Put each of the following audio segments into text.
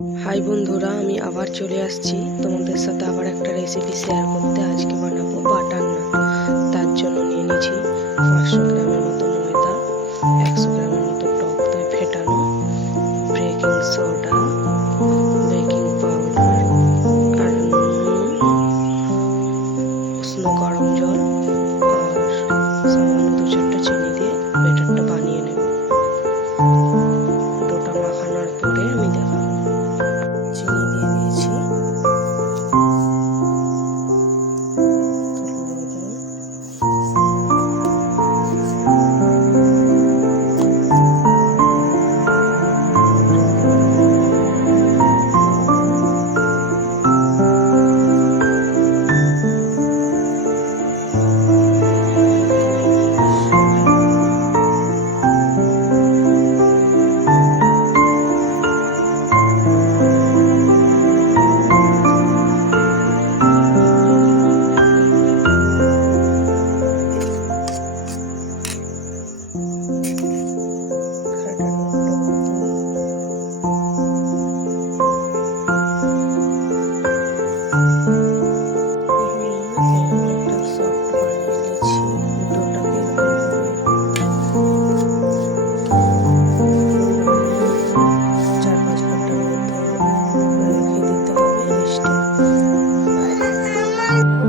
High বন্ধুরা, আমি আবার চলে আসছি তোমাদের সাথে আবার একটা রেসিপি শেয়ার করতে। আজকে বানাবো বাটার নান। তার জন্য নিয়ে নিয়েছি 500 গ্রামের মতো ময়দা, 100 গ্রামের মতো টক দই ফেটানো, বেকিং সোডা, বেকিং পাউডার আর নুন, উষ্ণ গরম জল আর সামান্য 2-4টা চিনি দিয়ে ব্যাটারটা বানিয়ে নেব। ডোটা মাখানোর পরে আমি দেখাবো। চিনি দিয়ে দিয়েছি,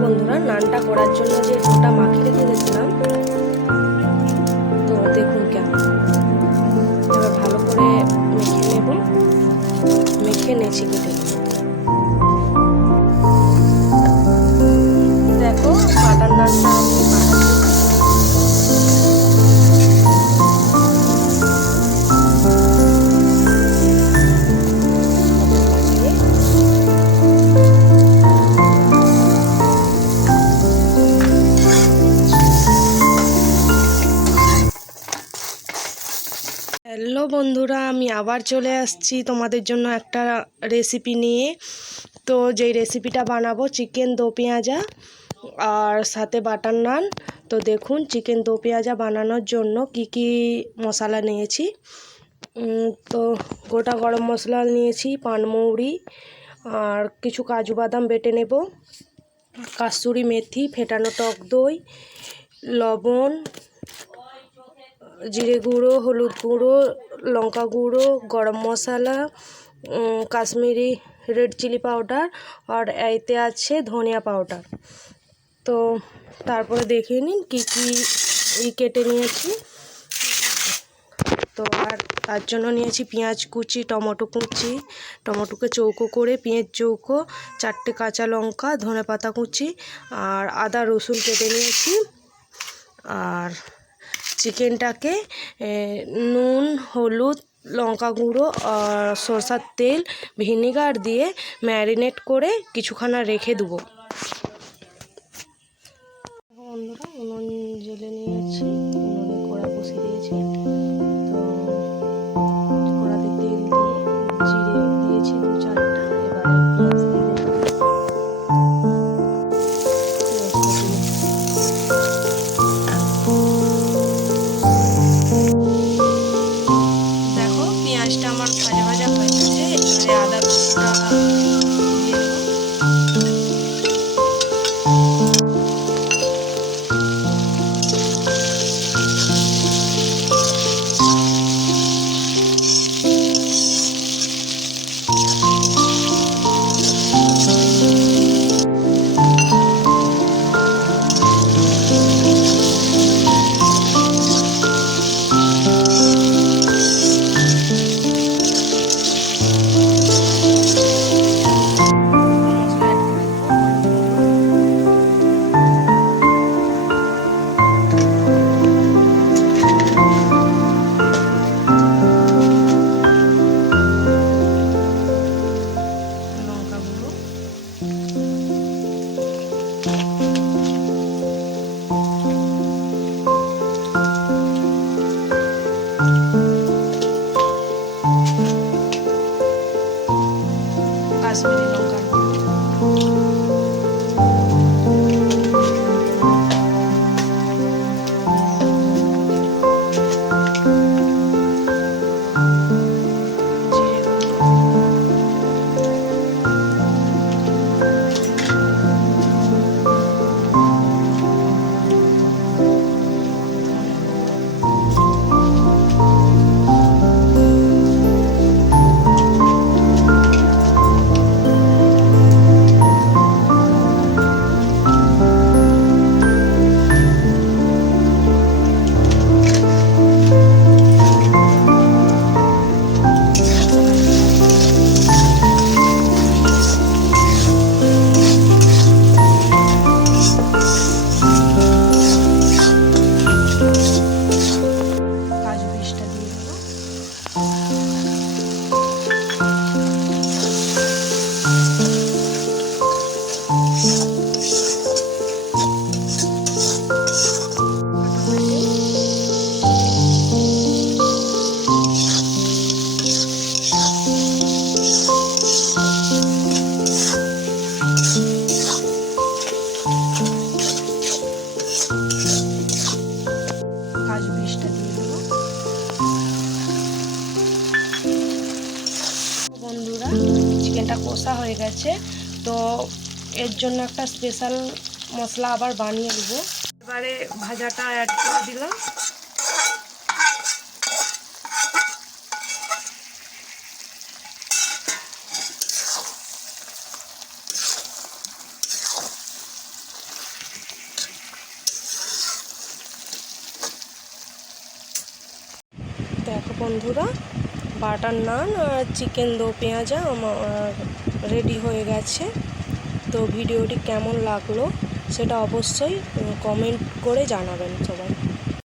বন্ধুরা নানটা করার জন্য যে ডোটা মাখিয়ে রেখে দিয়েছিলাম, তো দেখুন কেমন। এবার ভালো করে মেখে নেব। মেখে নেছি কেটে। দেখো বাটার নানটা আমি হ্যালো বন্ধুরা, আমি আবার চলে আসছি তোমাদের জন্য একটা রেসিপি নিয়ে। তো যেই রেসিপিটা বানাবো চিকেন দো পেঁয়াজা আর সাথে বাটার নান। তো দেখুন চিকেন দো পেঁয়াজা বানানোর জন্য কি কি মশলা নিয়েছি। তো গোটা গরম মশলা নিয়েছি, পানমৌরি আর কিছু কাজু বাদাম বেটে নেব, কাসুরি মেথি, ফেটানো টক দই, লবণ, জিরে গুঁড়ো, হলুদ গুঁড়ো, লঙ্কা গুঁড়ো, গরম মশলা, কাশ্মীরি রেড চিলি পাউডার আর এতে আছে ধনিয়া পাউডার। তো তারপরে দেখিয়ে নিন কী কী কেটে নিয়েছি। তো আর তার জন্য নিয়েছি পেঁয়াজ কুচি, টমেটো কুচি, টমেটোকে চৌকো করে পেঁয়াজ চৌকো, 4টে কাঁচা লঙ্কা, ধনেপাতা কুচি আর আদা রসুন কেটে নিয়েছি। আর চিকেনটাকে নুন, হলুদ, লঙ্কা গুঁড়ো আর সরষার তেল, ভিনেগার দিয়ে ম্যারিনেট করে কিছুক্ষণ রেখে দেবো। বন্ধুরা উনুন জ্বেলে নিয়েছি, উনুনে কড়া বসিয়ে দিয়েছি। তো কড়াতে তেল দিয়ে জিরে দিয়েছি 2-4টা। এবারে পেঁয়াজ দিয়ে দেবো। দেখো পেঁয়াজটা আমার ভাজা ভাজা হয়ে গেছে। এবারে আদা রসুনটা দিয়ে দেবো। কাশ্মীরি লঙ্কার জিরে গুঁড়ো, বন্ধুরা, চিকেনটা কষা হয়ে গেছে। তো এর জন্য একটা স্পেশাল মশলা আবার বানিয়ে দেবো। এবারে ভাজাটা অ্যাড করে দিলাম। দেখো বন্ধুরা, বাটার নান আর চিকেন দো পেঁয়াজা আমার রেডি হয়ে গেছে। তো ভিডিওটি কেমন লাগলো সেটা অবশ্যই কমেন্ট করে জানাবেন সবাই।